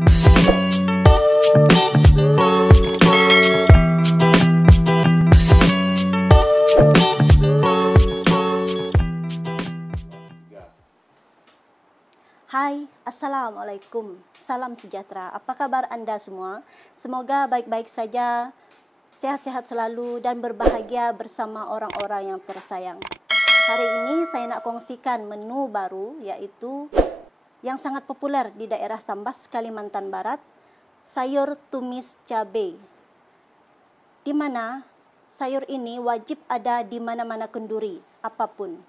Hai, Assalamualaikum, salam sejahtera. Apa kabar Anda semua? Semoga baik-baik saja, sehat-sehat selalu dan berbahagia bersama orang-orang yang tersayang. Hari ini saya nak kongsikan menu baru, yaitu yang sangat populer di daerah Sambas, Kalimantan Barat, sayur tumis cabai. Di mana sayur ini wajib ada di mana-mana kenduri, apapun.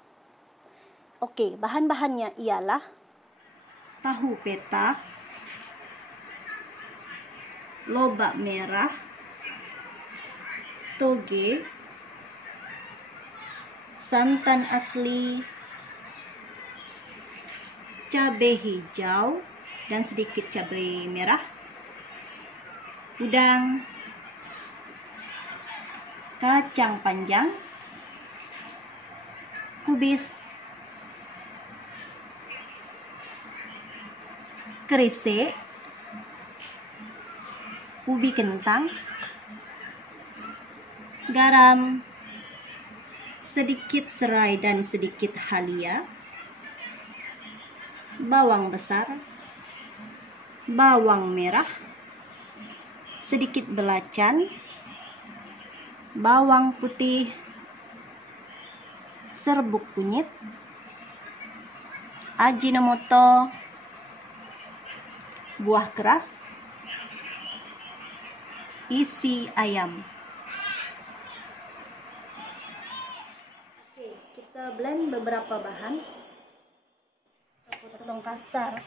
Oke, bahan-bahannya ialah tahu petak, lobak merah, toge, santan asli, cabai hijau dan sedikit cabai merah, udang, kacang panjang, kubis, kerisik, ubi kentang, garam, sedikit serai dan sedikit halia, bawang besar, bawang merah, sedikit belacan, bawang putih, serbuk kunyit, ajinomoto, buah keras, isi ayam. Oke, kita blend beberapa bahan. Kita potong kasar.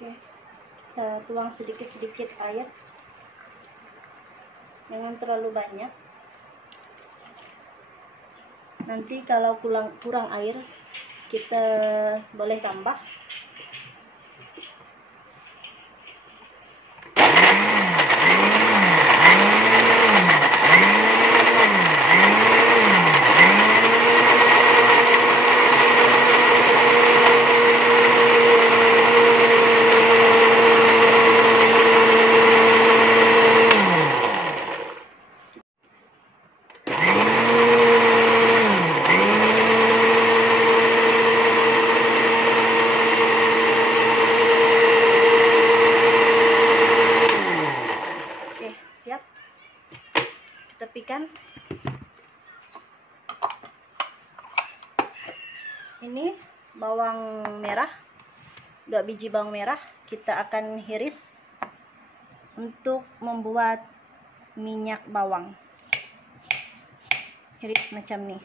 Oke, kita tuang sedikit-sedikit air, jangan terlalu banyak. Nanti kalau kurang air, kita boleh tambah. Tepikan. Ini bawang merah, 2 biji bawang merah kita akan hiris untuk membuat minyak bawang. Hiris macam nih.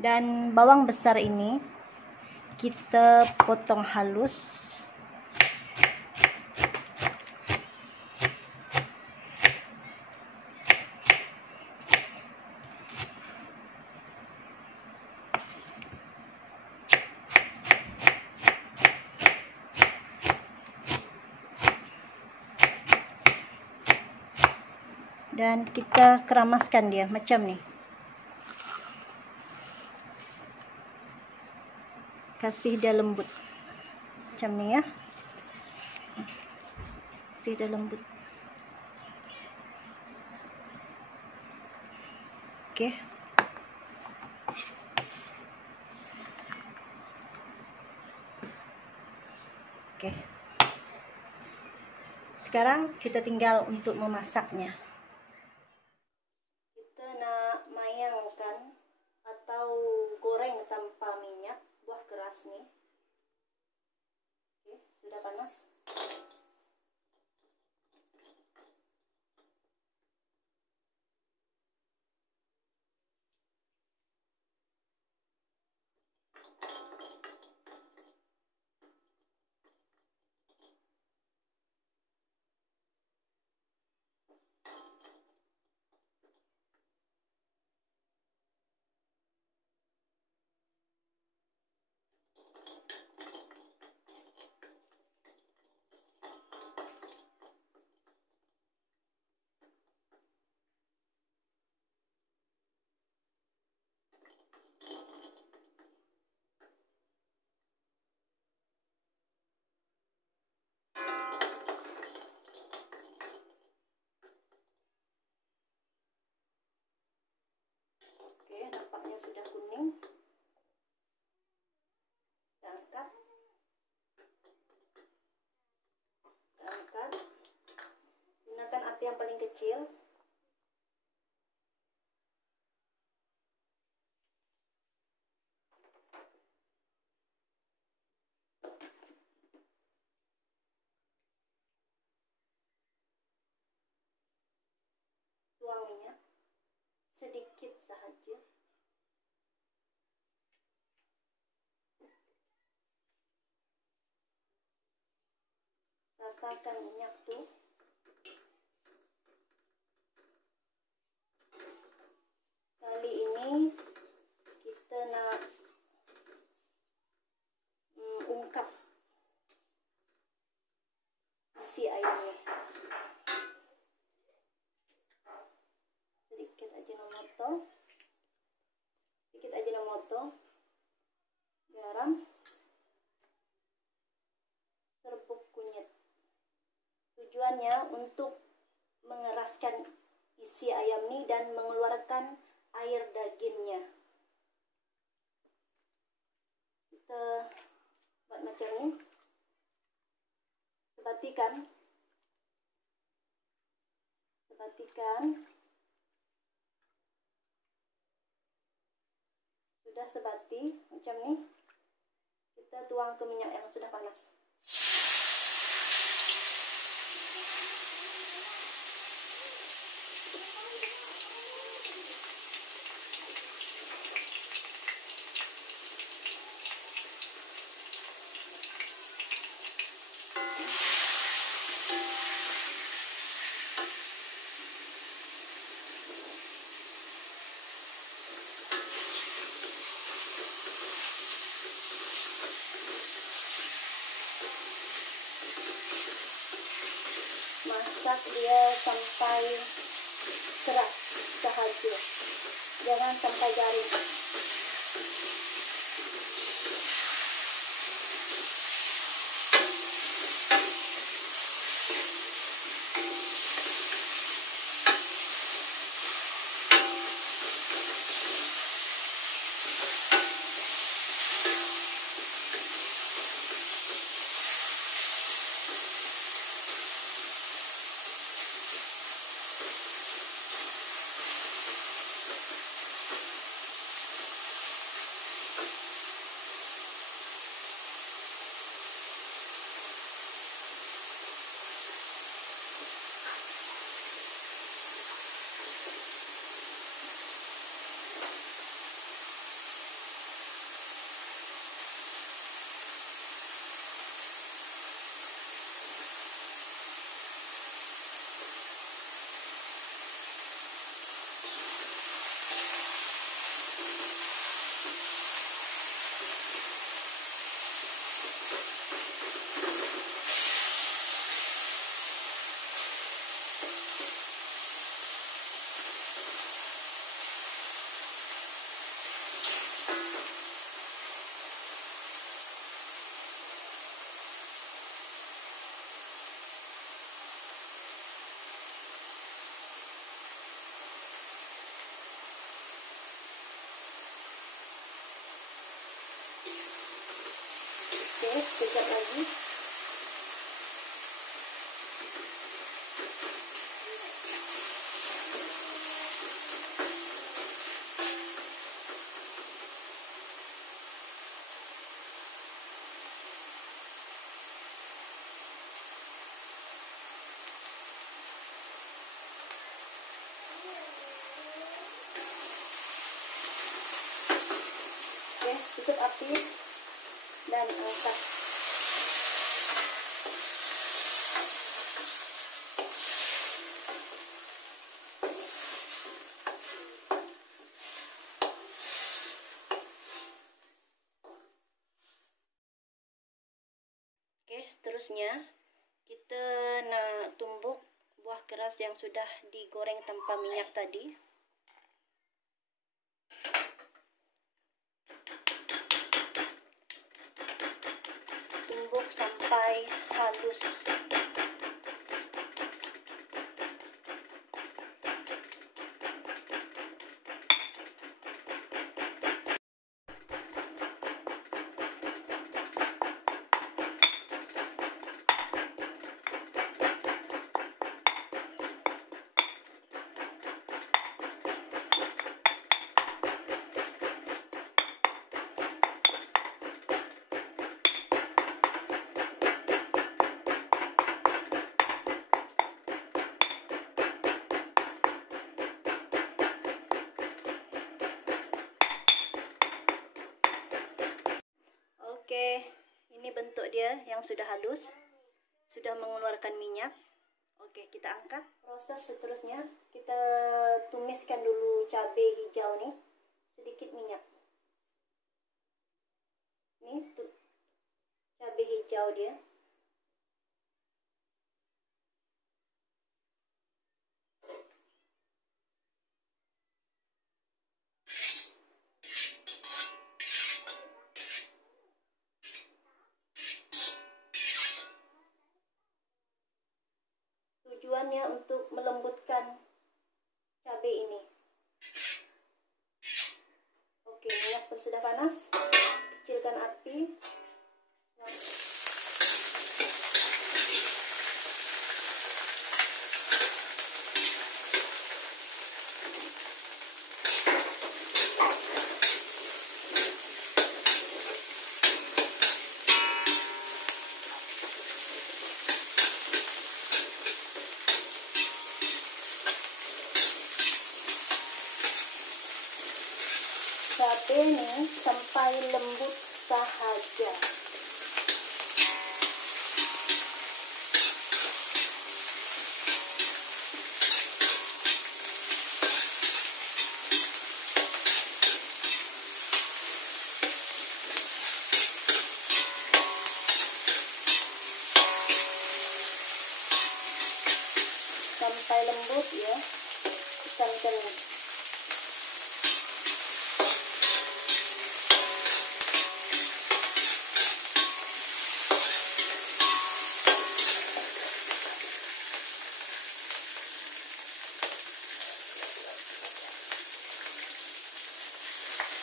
Dan bawang besar ini kita potong halus. Dan kita keramaskan dia macam nih. kasih dia lembut macam ni ya. Kasih dia lembut. Oke. Oke. Sekarang kita tinggal untuk memasaknya. Kita nak mayangkan atau goreng tanpa minyak buah keras nih. Oke, sudah panas. Oke, nampaknya sudah kuning. Angkat. Angkat. Gunakan api yang paling kecil. Tuang minyak sedikit saja. Ratakan minyak tuh. Kali ini kita nak ungkap isi ayamnya. Sedikit Ajinomoto, garam, serbuk kunyit. Tujuannya untuk mengeraskan isi ayam ini dan mengeluarkan air dagingnya. Kita buat macam ini. Sebatikan. Sudah sebati macam ini, kita tuang ke minyak yang sudah panas. Masak dia sampai keras sahaja, jangan sampai garing. Oke, sekejap lagi. Oke, tutup api dan angkat. Oke, seterusnya kita nak tumbuk buah keras yang sudah digoreng tanpa minyak tadi. Tumbuk sampai halus. Oke, ini bentuk dia yang sudah halus, sudah mengeluarkan minyak. Oke, kita angkat. Proses seterusnya, kita tumiskan dulu cabai hijau nih, sedikit minyak. Nih tuh cabai hijau dia. Tujuannya untuk melembutkan cabai ini. Oke, minyak pun sudah panas. Kecilkan api. Cabai ini sampai lembut sahaja. Sampai lembut ya, sampai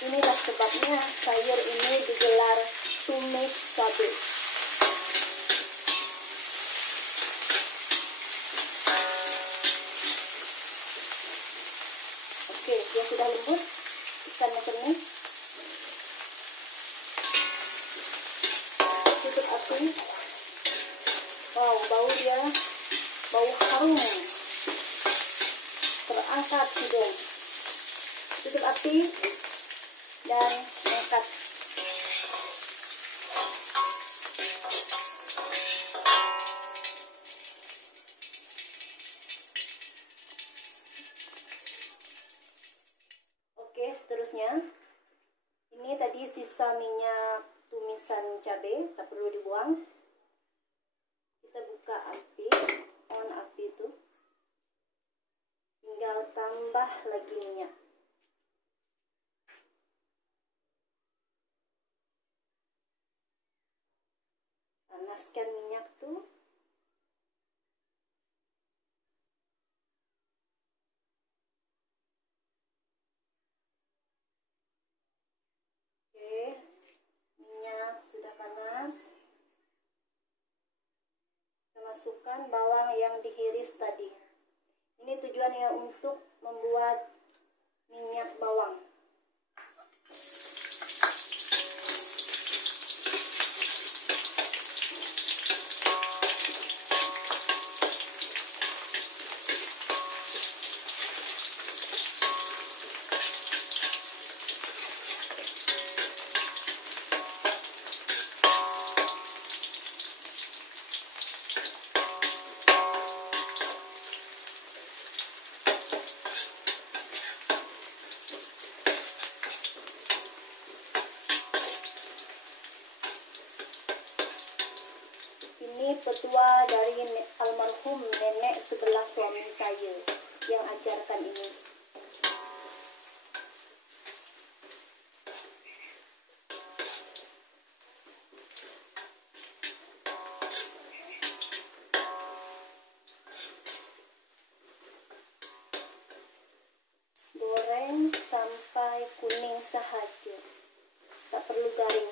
inilah sebabnya sayur ini digelar tumis cabai. Oke, dia sudah lembut, ikan macam ini. Tutup api. Wow, bau dia, bau harum, terangkat sudah. Tutup api dan angkat. Oke, seterusnya ini tadi sisa minyak tumisan cabai, tak perlu dibuang. Kita buka api, on api itu, tinggal tambah lagi minyak. Panaskan minyak tuh. Oke, minyak sudah panas. tulis tadi. Ini tujuannya untuk membuat minyak bawang. Ini petua dari almarhum nenek sebelah suami saya yang ajarkan ini. Goreng sampai kuning sahaja, tak perlu garing.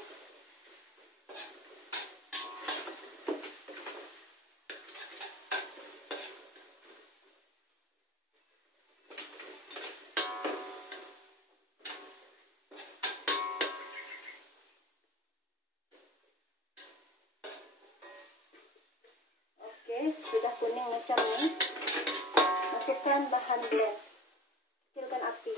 Sudah kuning macam ini, masukkan bahan blend, kecilkan api.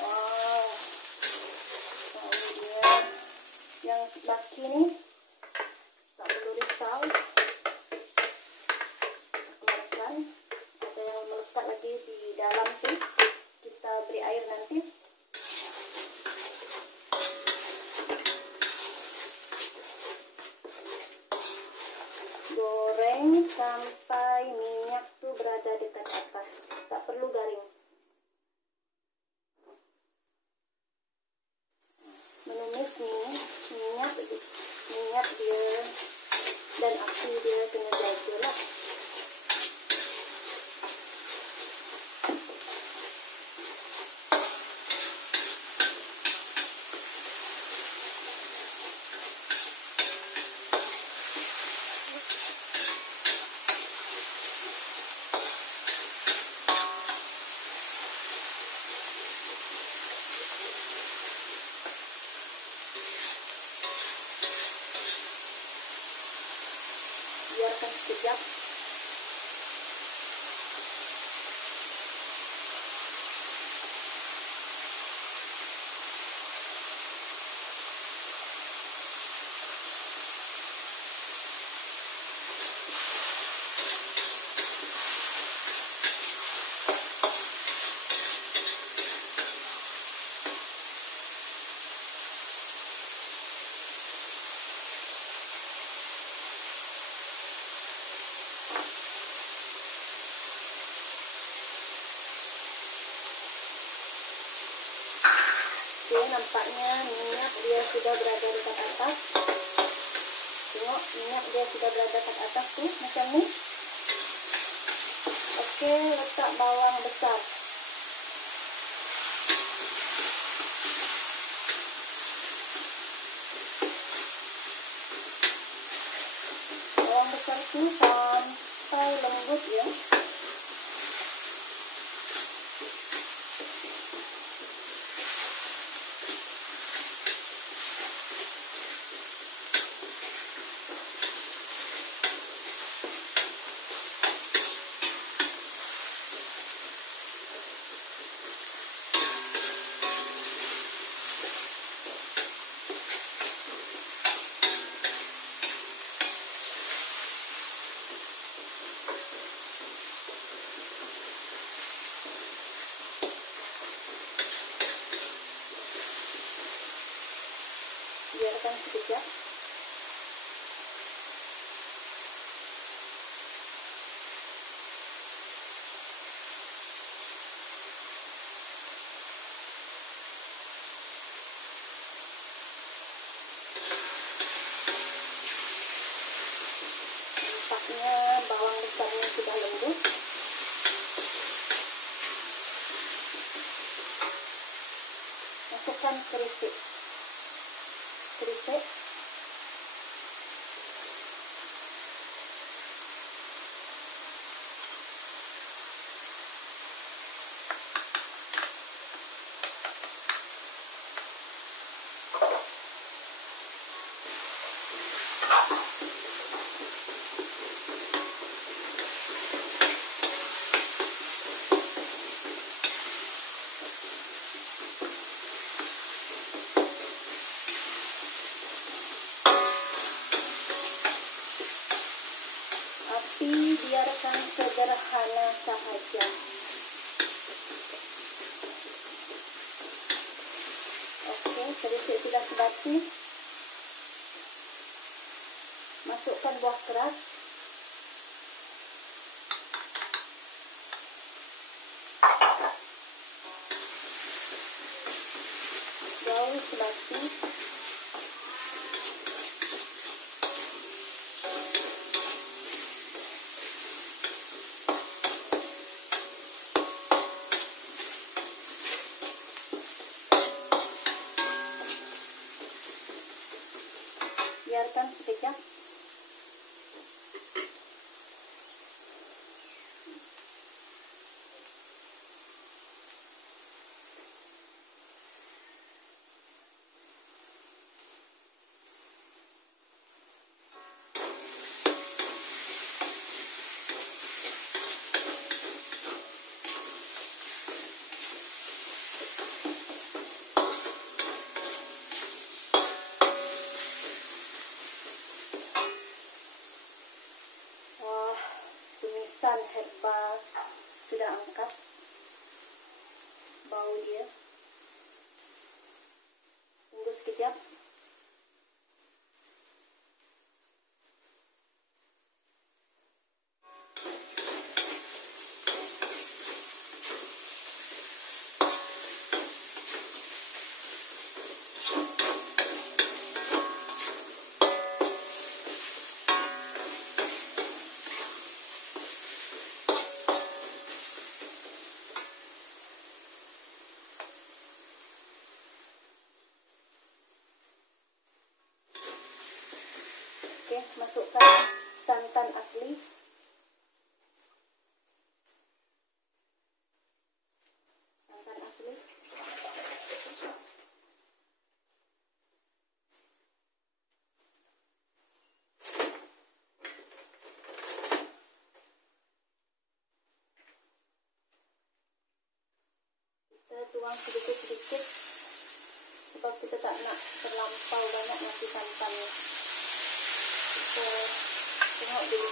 Wow, ini dia yang baki nih, tak perlu risau. Lagi di dalam tuh, kita beri air nanti. Goreng sampai minyak tuh berada dekat atas, tak perlu garing. Menumis minyak dia dan api dia kena jaga lah. Biarkan sekejap. Oke, nampaknya minyak dia sudah berada dekat atas. Tengok, minyak dia sudah berada dekat atas tuh, macam ni. Oke, letak bawang besar. Bawang besar tuh sampai lembut ya. Biarkan sekejap. Nampaknya bawang besarnya sudah lembut. Terisi. Terisi. Api biarkan sederhana sahaja. Oke, terisi sudah sebati. Masukkan buah keras. Daun sebati. Biarkan sekejap. Tumisan herba sudah angkat bau dia. Tunggu sekejap. Oke, masukkan santan asli. Santan asli. Kita tuang sedikit-sedikit sebab kita tak nak terlampau banyak nanti santannya. Kita tengok dulu.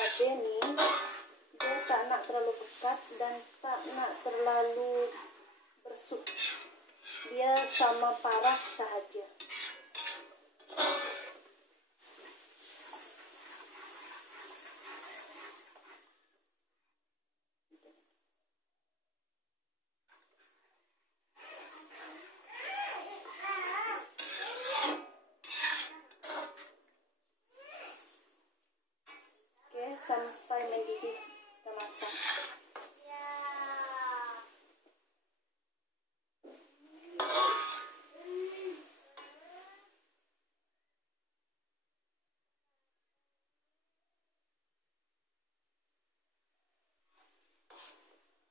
cabai nih, dia tak nak terlalu pekat dan tak nak terlalu bersuk. Dia sama paras sahaja. Sampai mendidih kita masak.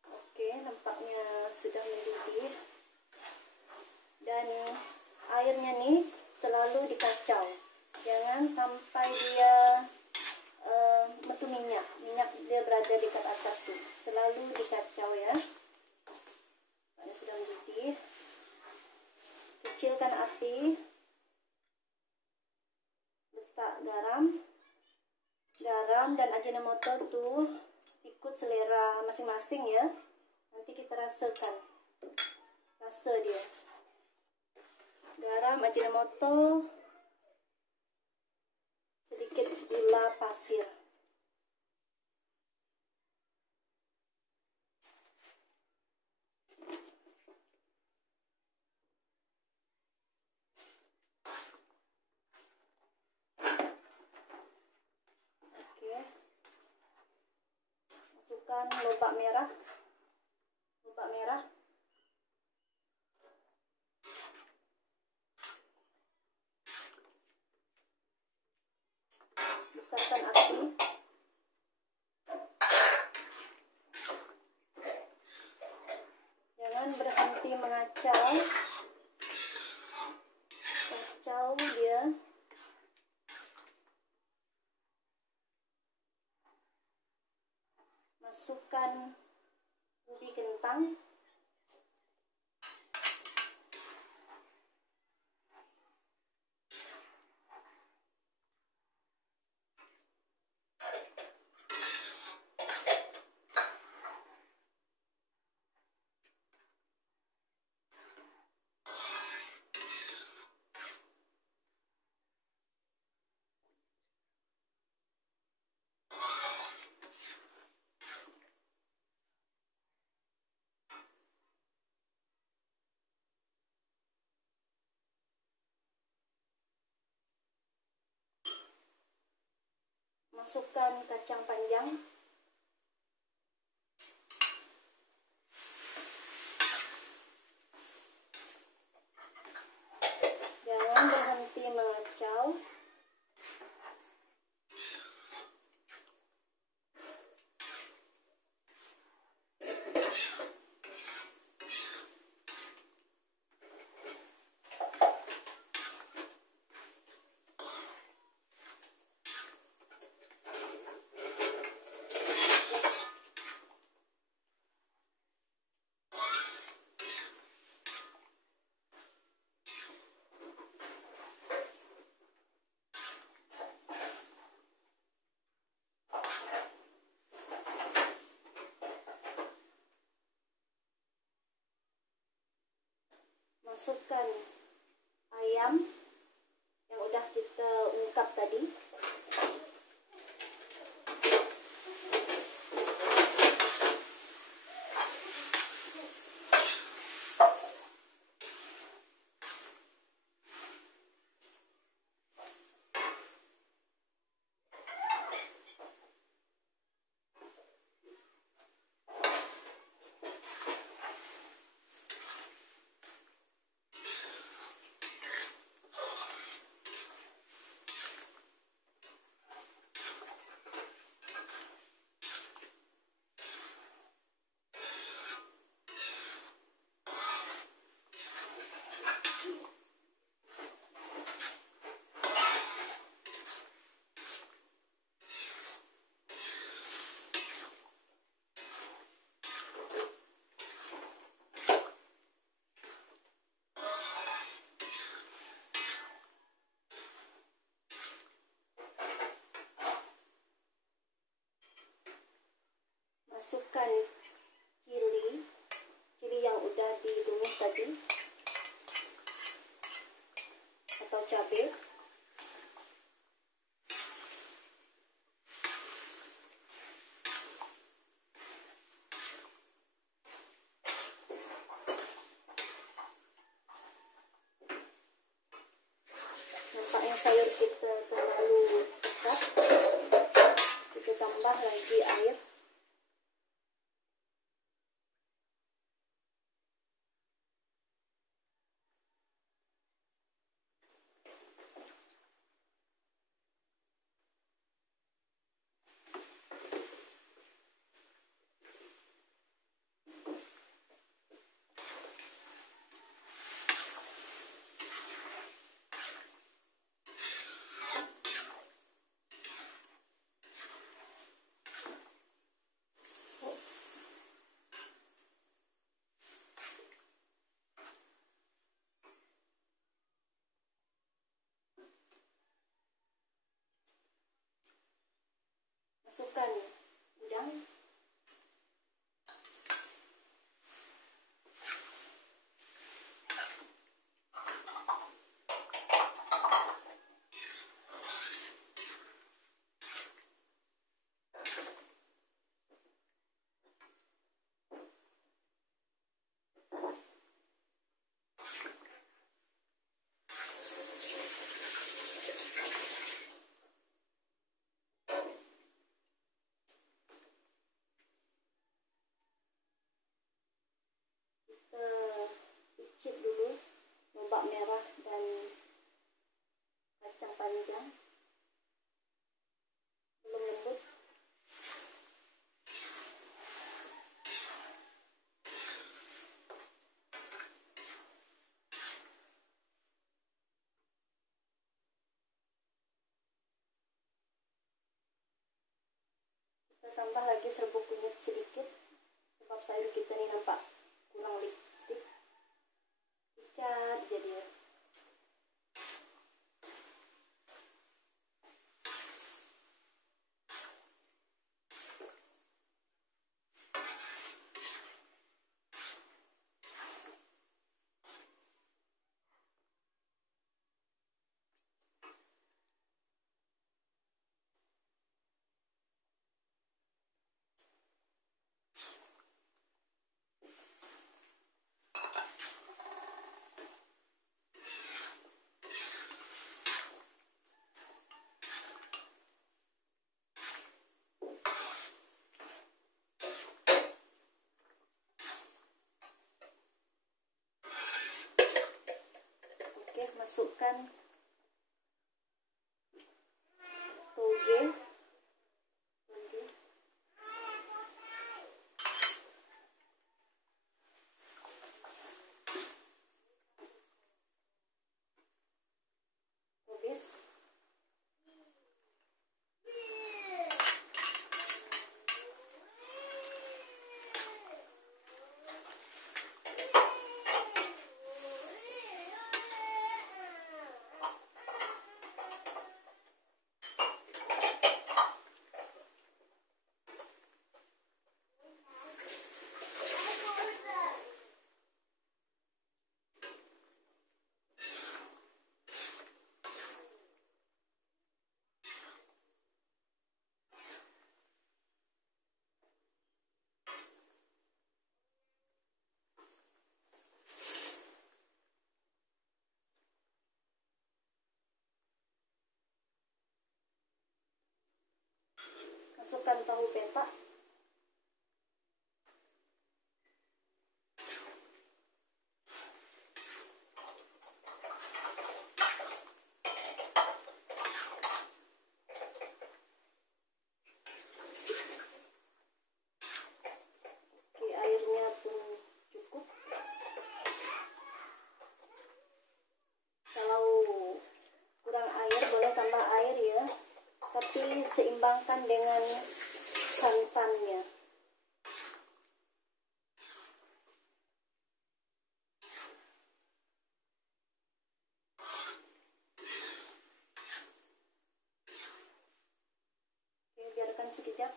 Oke, nampaknya sudah mendidih. Dan airnya nih selalu dikacau. Jangan sampai dia metu minyak dia berada di dekat atas tuh, selalu dikacau ya. Ini sudah mendidih, kecilkan api, letak garam dan ajinomoto tuh ikut selera masing-masing ya. Nanti kita rasakan rasa dia. Garam, ajinomoto, sedikit gula pasir. Masukkan lobak merah. Besarkan api. Jangan berhenti mengacau. Kacau dia. Masukkan ubi kentang. Masukkan kacang panjang. Jangan berhenti mengacau. Masukkan ayam yang udah kita ungkap tadi. masukkan cili yang udah ditumis tadi atau cabai. Nampaknya sayur kita terlalu pekat, kita tambah lagi air. Masukkan udang, icip dulu lobak merah dan kacang panjang, belum lembut. Kita tambah lagi serbuk kunyit sedikit sebab sayur kita ini nampak kurang lipstick, pucat jadi ya. Oke, masukkan toge, kubis, masukkan tahu petak, oke, airnya pun cukup. Kalau kurang air boleh tambah air ya, tapi seimbangkan dengan santannya. Oke, biarkan sekejap.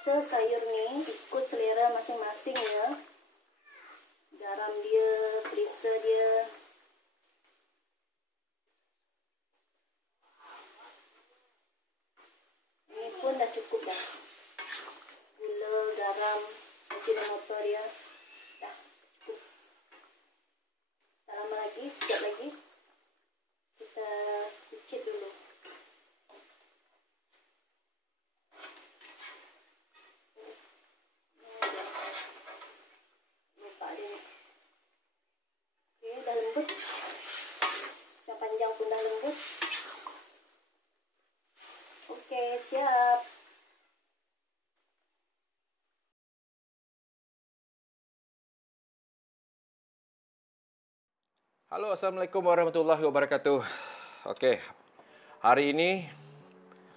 rasa sayur ni ikut selera masing-masing ya. Garam dia, perisa dia. Ini pun dah cukup dah. Gula, garam, ajinomoto dia. Dah cukup. Tak lama lagi, sekejap lagi. Kita picit dulu. Lupa dia ni. Okey, dah lembut. Yang panjang pun dah lembut. Okey, siap. Halo, Assalamualaikum warahmatullahi wabarakatuh. Okey, hari ini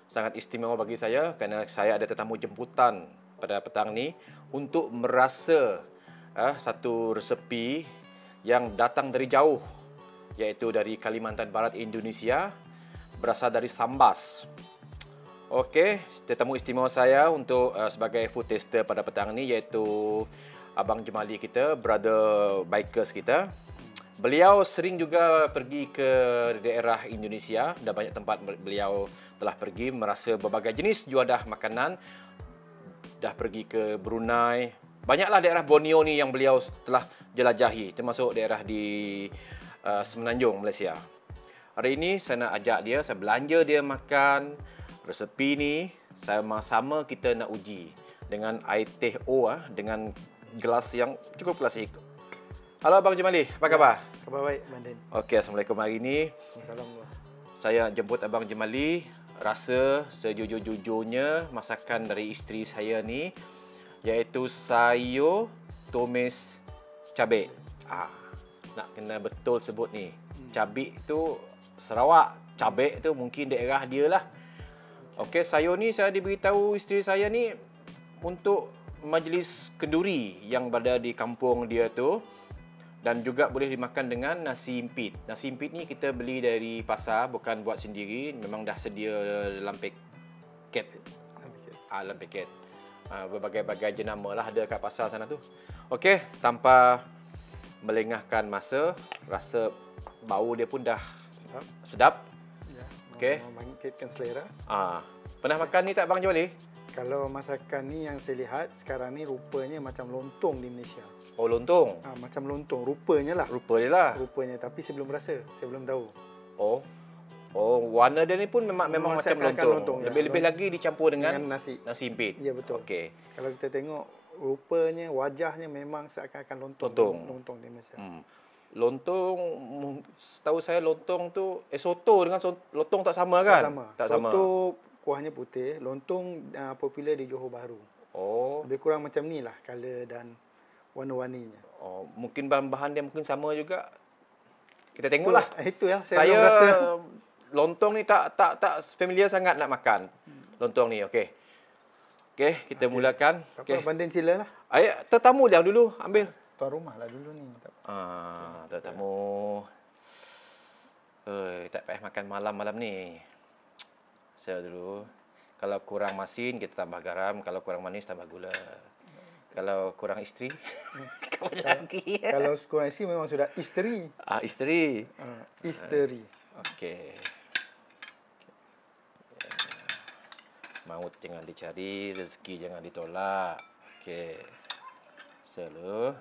sangat istimewa bagi saya kerana saya ada tetamu jemputan pada petang ni untuk merasa satu resepi yang datang dari jauh, iaitu dari Kalimantan Barat, Indonesia, berasal dari Sambas. Okey, tetamu istimewa saya untuk sebagai food taster pada petang ni iaitu Abang Jemali kita, brother bikers kita. Beliau sering juga pergi ke daerah Indonesia dan banyak tempat beliau telah pergi, merasa berbagai jenis juadah makanan. Dah pergi ke Brunei. Banyaklah daerah Borneo ni yang beliau telah jelajahi, termasuk daerah di Semenanjung, Malaysia. Hari ini saya nak ajak dia, saya belanja dia makan. Resepi ni sama-sama kita nak uji dengan air teh O dengan gelas yang cukup klasik. Halo Abang Jemali, apa khabar? Khabar baik, Bandin. Okey, Assalamualaikum. Hari ini Assalamualaikum. saya jemput Abang Jemali, rasa sejujur-jujurnya masakan dari isteri saya ni iaitu sayur tumis cabai. Nak kena betul sebut ni. Cabai tu Sarawak, cabai tu mungkin daerah dia lah. Okey, sayur ni saya diberitahu isteri saya ni untuk majlis kenduri yang berada di kampung dia tu. Dan juga boleh dimakan dengan nasi impit. Nasi impit ni kita beli dari pasar, bukan buat sendiri. Memang dah sedia dalam paket. Dalam paket. Berbagai-bagai jenama lah ada kat pasar sana tu. Okey, tanpa melengahkan masa, rasa bau dia pun dah sedap. Ya, Okey. membangkitkan selera. Pernah makan ni tak Bang Jemali? Kalau masakan ni yang saya lihat sekarang ni rupanya macam lontong di Malaysia. Oh, lontong. Macam lontong, rupanya lah. Rupa dia lah. Rupanya, tapi saya belum rasa, saya belum tahu. Oh, warna dia ni pun memang macam lontong. Ya. Lebih-lebih lagi dicampur dengan nasi. Nasi impit. Ya, betul. Okey. Kalau kita tengok rupanya, wajahnya memang seakan-akan lontong. Lontong di Malaysia. Lontong, setahu saya lontong tu soto dengan lontong tak sama kan? Tak sama. Soto kuahnya putih, lontong popular di Johor Bahru. Lebih kurang macam ni lah color dan warna-warninya. Mungkin bahan-bahan dia mungkin sama juga. Kita tengoklah. Itu ya, Saya rasa lontong ni tak familiar sangat nak makan. Lontong ni, okey. Okey, kita mulakan. Okey. Banding silalah. Tetamu dia dulu ambil. Tuan rumah lah dulu ni. Tetamu. Tak payah makan malam-malam ni. Saya dulu. Kalau kurang masin, kita tambah garam. Kalau kurang manis, tambah gula. Kalau kurang isteri, kamu lagi. Kalau kurang isteri, memang sudah isteri. Isteri. Isteri. Okey. Maut jangan dicari, rezeki jangan ditolak. Okey. Selalu.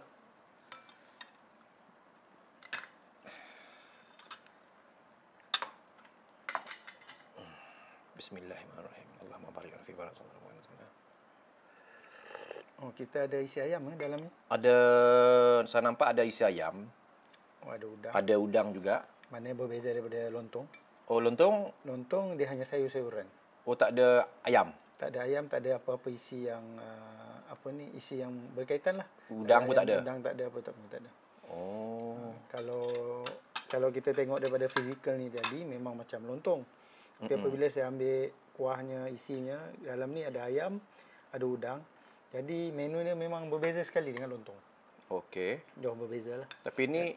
Bismillahirrahmanirrahim. Allahumma barik fi barak. Kita ada isi ayam dalam ni? Ada, saya nampak ada isi ayam. Ada udang. Ada udang juga. Mana yang berbeza daripada lontong? Lontong? Lontong dia hanya sayur-sayuran. Tak ada ayam? Tak ada ayam, tak ada apa-apa isi yang isi yang berkaitan lah. Udang pun tak ada? Udang tak ada, apa tak ada. Kalau kita tengok daripada fizikal ni tadi, memang macam lontong. Tapi apabila saya ambil kuahnya, isinya, dalam ni ada ayam, ada udang. Jadi menu ni memang berbeza sekali dengan lontong. Okey. Jauh berbeza lah. Tapi ni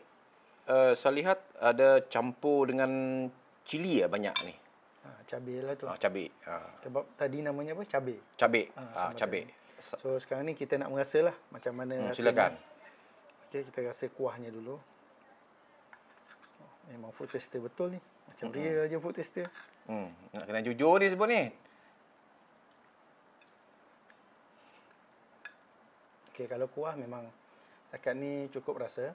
saya lihat ada campur dengan cili banyak ni. Cabai lah tu. Cabai. Sebab tadi namanya apa? Cabai. Cabai. Sambal Cabai. So sekarang ni kita nak merasa lah macam mana rasanya. Silakan. Okey, kita rasa kuahnya dulu. Memang food taster betul ni. Macam real je food taster. Nak kena jujur ni sebut ni. Okey, kalau kuah memang setakat ni cukup rasa.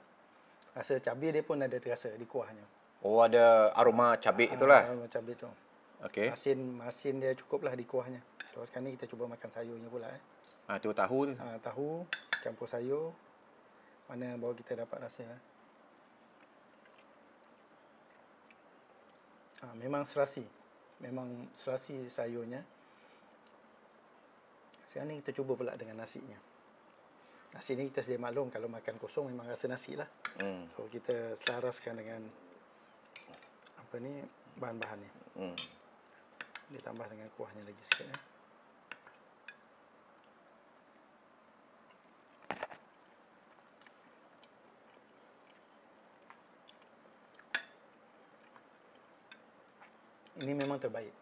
Rasa cabai dia pun ada terasa di kuahnya. Oh, ada aroma cabai itulah. Aroma cabai tu. Okey. Masin dia cukup lah di kuahnya. So sekarang ni kita cuba makan sayurnya pula. Tu tahu tu. Tahu campur sayur. Mana baru kita dapat rasa. Memang serasi. Memang serasi sayurnya. Sekarang ni kita cuba pula dengan nasinya. Nasi ni kita sedia maklum kalau makan kosong memang rasa nasi lah. So kita selaraskan dengan apa ni bahan-bahan ni. Ditambah dengan kuahnya lagi sikit ya. Ini memang terbaik.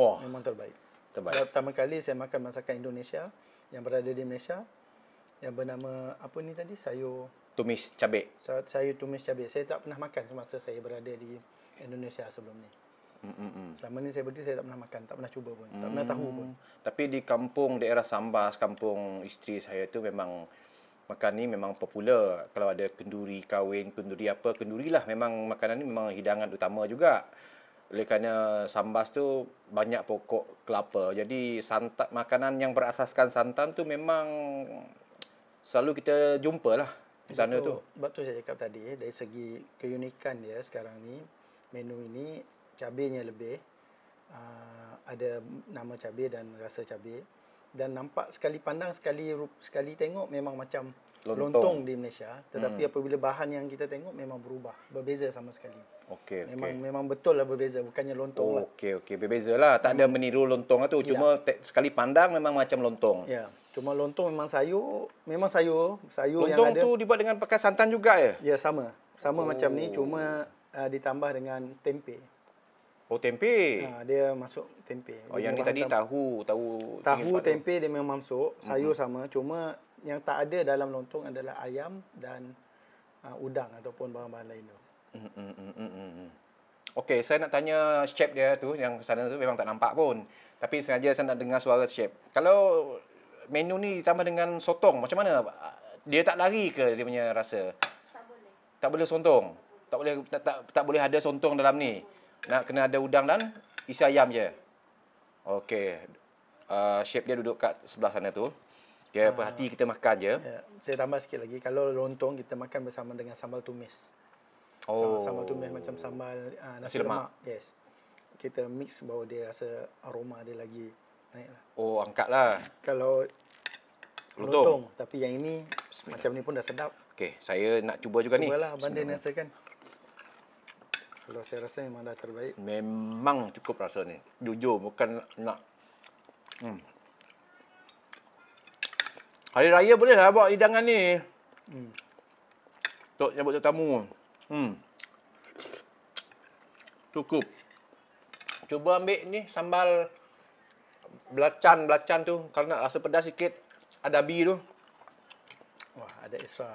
Oh, Memang terbaik. terbaik. Pertama kali saya makan masakan Indonesia yang berada di Malaysia yang bernama apa ni tadi? Sayur Tumis cabai. tumis cabai. Saya tak pernah makan semasa saya berada di Indonesia sebelum ni. Selama ni saya berhenti saya tak pernah makan, tak pernah cuba pun, tak pernah tahu pun. Tapi di kampung daerah Sambas, kampung isteri saya tu memang makan ni memang popular. Kalau ada kenduri kahwin, kenduri lah. Memang makanan ni memang hidangan utama juga. Oleh kerana Sambas tu banyak pokok kelapa. Jadi makanan yang berasaskan santan tu memang selalu kita jumpa lah di sana tu. Sebab tu saya cakap tadi, dari segi keunikan dia sekarang ni, menu ini cabainya lebih. Ada nama cabai dan rasa cabai. Dan nampak sekali pandang, sekali tengok memang macam lontong di Malaysia. Tetapi apabila bahan yang kita tengok memang berubah. Berbeza sama sekali. Okey. Memang betul lah berbeza. Bukannya lontong lah. Okey. Berbeza lah. Tak ada meniru lontong lah tu. Cuma sekali pandang memang macam lontong. Ya. Cuma lontong memang sayur. Sayur Lontong yang ada. tu dibuat dengan pakai santan juga ya? Ya, sama. Sama macam ni. Cuma ditambah dengan tempe. Oh, tempe. Dia masuk tempe. Oh, yang ni tadi tahu Tempe dia memang masuk. Sayur sama. Cuma yang tak ada dalam lontong adalah ayam dan udang ataupun bahan-bahan lain tu. Okey, saya nak tanya chef dia tu yang sana tu memang tak nampak pun. Tapi sengaja saya nak dengar suara chef. Kalau menu ni ditambah dengan sotong, macam mana? Dia tak lari ke dia punya rasa? Tak boleh. Tak boleh sontong. Tak boleh ada sontong dalam ni. Nak kena ada udang dan isi ayam je. Okey. Chef dia duduk kat sebelah sana tu. Dia perhati kita makan je. Ya, saya tambah sikit lagi. Kalau lontong kita makan bersama dengan sambal tumis. Sambal tumis macam sambal nasi lemak. Yes. Kita mix baru dia rasa aroma dia lagi naik lah. Oh, angkatlah. Kalau lontong. Tapi yang ini macam ni pun dah sedap. Okey, saya nak cuba juga ni. Cubalah banding rasakan. Kalau saya rasa memang dah terbaik. Memang cukup rasa ni. Jujur, bukan nak. Hari Raya boleh lah buat hidangan ni. Untuk nyambut tetamu. Cukup. Cuba ambil ni sambal belacan tu. Kalau nak rasa pedas sikit, adabi tu. Wah, ada extra.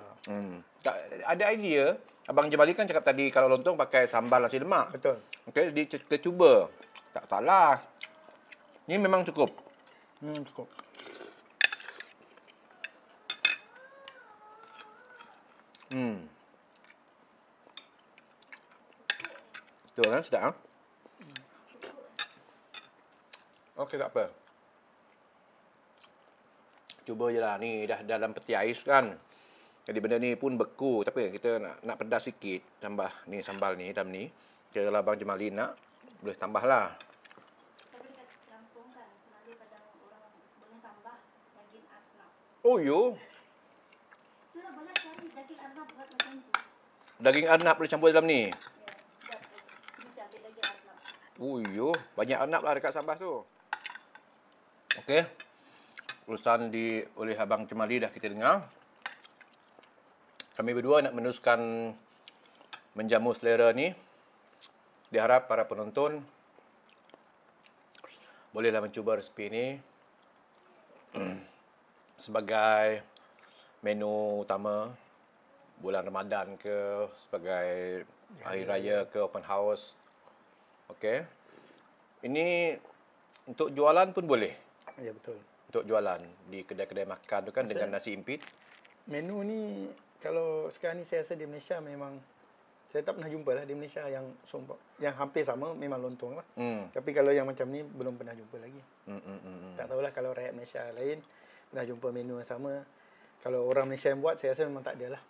Ada idea. Abang Jemali kan cakap tadi kalau lontong pakai sambal nasi lemak. Betul. Okey, jadi kita cuba. Tak salah. Ni memang cukup. Cukup. Betul kan? Sedap kan? Okey, tak apa. Cuba je lah. Ni dah dalam peti ais kan. Jadi benda ni pun beku. Tapi kita nak pedas sikit. Tambah ni sambal ni dalam ni. Kalau Abang Jemali nak, boleh tambah lah. Tapi dekat kampung kan, selalu kadang orang boleh tambah daging arnab. Oh, yo. Sudah boleh cari daging arnab buat macam tu. Daging arnab boleh campur dalam ni. Ya, ini cabai daging arnab. Oh, yo. Banyak arnab lah dekat Sambas tu. Okey. Urusan oleh Abang Jemali dah kita dengar. Kami berdua nak meneruskan menjamu selera ni. Diharap para penonton bolehlah mencuba resepi ini sebagai menu utama bulan Ramadan ke, sebagai hari raya ke, open house. Okey. Ini untuk jualan pun boleh. Ya, betul. Untuk jualan di kedai-kedai makan tu kan dengan nasi impit. Menu ni kalau sekarang ni saya rasa di Malaysia memang saya tak pernah jumpa lah di Malaysia yang hampir sama, memang lontong lah. Tapi kalau yang macam ni belum pernah jumpa lagi. Tak tahulah kalau rakyat Malaysia lain pernah jumpa menu yang sama. Kalau orang Malaysia yang buat, saya rasa memang tak ada lah.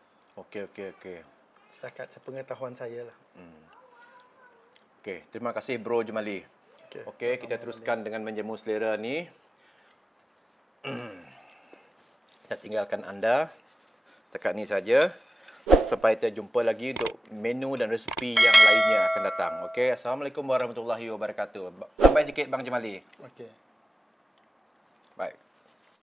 Okey. Setakat sepengetahuan saya lah. Okey, terima kasih Bro Jumali. Okey, kita teruskan dengan menjamu selera ni. Saya tinggalkan anda setakat ni saja. Sampai kita jumpa lagi untuk menu dan resepi yang lainnya akan datang. Okey, Assalamualaikum warahmatullahi wabarakatuh. Lambai sikit Bang Jumali. Okey. Baik.